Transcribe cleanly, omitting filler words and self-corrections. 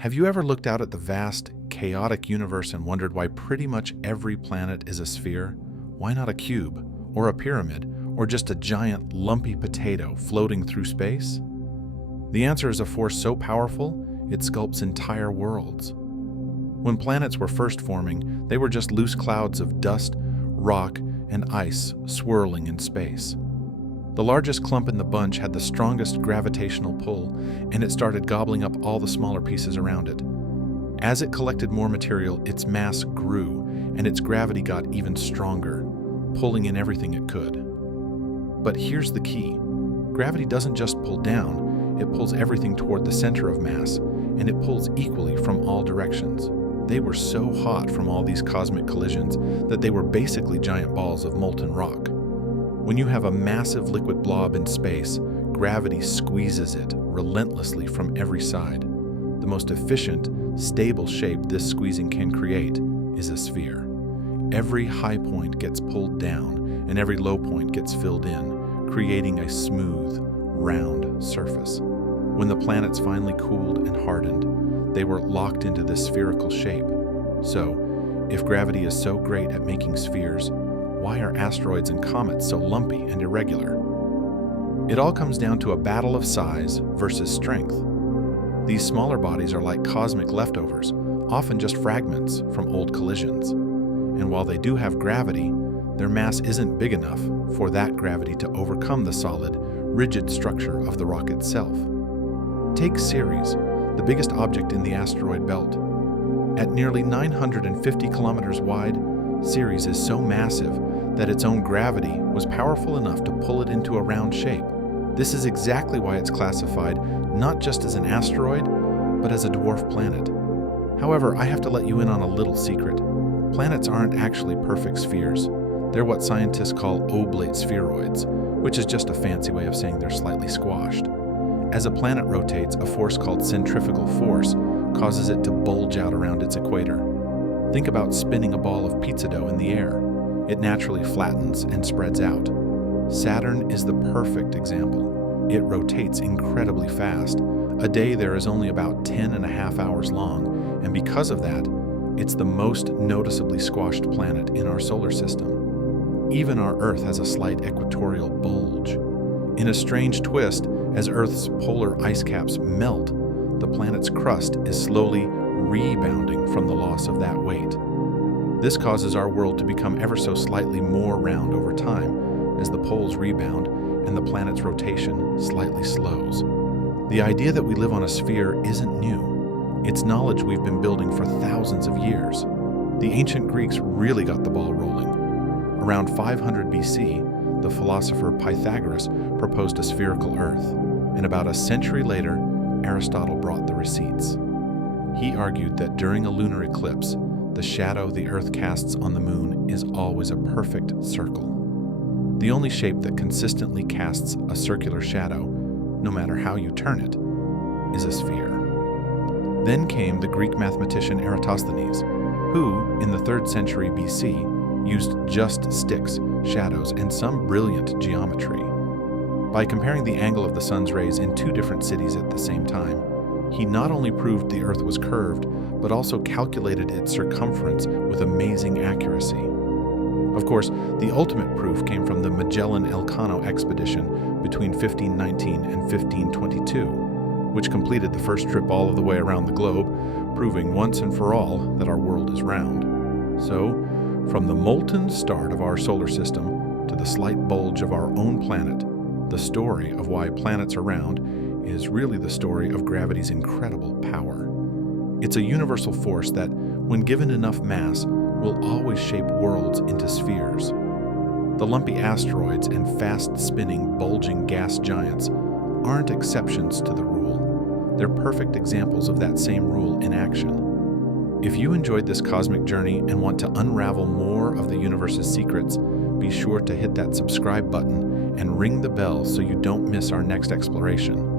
Have you ever looked out at the vast, chaotic universe and wondered why pretty much every planet is a sphere? Why not a cube, or a pyramid, or just a giant, lumpy potato floating through space? The answer is a force so powerful, it sculpts entire worlds. When planets were first forming, they were just loose clouds of dust, rock, and ice swirling in space. The largest clump in the bunch had the strongest gravitational pull, and it started gobbling up all the smaller pieces around it. As it collected more material, its mass grew, and its gravity got even stronger, pulling in everything it could. But here's the key. Gravity doesn't just pull down, it pulls everything toward the center of mass, and it pulls equally from all directions. They were so hot from all these cosmic collisions that they were basically giant balls of molten rock. When you have a massive liquid blob in space, gravity squeezes it relentlessly from every side. The most efficient, stable shape this squeezing can create is a sphere. Every high point gets pulled down, and every low point gets filled in, creating a smooth, round surface. When the planets finally cooled and hardened, they were locked into this spherical shape. So, if gravity is so great at making spheres, why are asteroids and comets so lumpy and irregular? It all comes down to a battle of size versus strength. These smaller bodies are like cosmic leftovers, often just fragments from old collisions. And while they do have gravity, their mass isn't big enough for that gravity to overcome the solid, rigid structure of the rock itself. Take Ceres, the biggest object in the asteroid belt. At nearly 950 kilometers wide, Ceres is so massive that its own gravity was powerful enough to pull it into a round shape. This is exactly why it's classified not just as an asteroid, but as a dwarf planet. However, I have to let you in on a little secret. Planets aren't actually perfect spheres. They're what scientists call oblate spheroids, which is just a fancy way of saying they're slightly squashed. As a planet rotates, a force called centrifugal force causes it to bulge out around its equator. Think about spinning a ball of pizza dough in the air. It naturally flattens and spreads out. Saturn is the perfect example. It rotates incredibly fast. A day there is only about 10.5 hours long, and because of that, it's the most noticeably squashed planet in our solar system. Even our Earth has a slight equatorial bulge. In a strange twist, as Earth's polar ice caps melt, the planet's crust is slowly rebounding from the loss of that weight. This causes our world to become ever so slightly more round over time as the poles rebound and the planet's rotation slightly slows. The idea that we live on a sphere isn't new. It's knowledge we've been building for thousands of years. The ancient Greeks really got the ball rolling. Around 500 BC, the philosopher Pythagoras proposed a spherical Earth, and about a century later, Aristotle brought the receipts. He argued that during a lunar eclipse, the shadow the Earth casts on the moon is always a perfect circle. The only shape that consistently casts a circular shadow, no matter how you turn it, is a sphere. Then came the Greek mathematician Eratosthenes, who, in the 3rd century BC, used just sticks, shadows, and some brilliant geometry. By comparing the angle of the sun's rays in 2 different cities at the same time, he not only proved the Earth was curved, but also calculated its circumference with amazing accuracy. Of course, the ultimate proof came from the Magellan-Elcano expedition between 1519 and 1522, which completed the first trip all of the way around the globe, proving once and for all that our world is round. So, from the molten start of our solar system to the slight bulge of our own planet, the story of why planets are round is really the story of gravity's incredible power. It's a universal force that, when given enough mass, will always shape worlds into spheres. The lumpy asteroids and fast-spinning, bulging gas giants aren't exceptions to the rule. They're perfect examples of that same rule in action. If you enjoyed this cosmic journey and want to unravel more of the universe's secrets, be sure to hit that subscribe button and ring the bell so you don't miss our next exploration.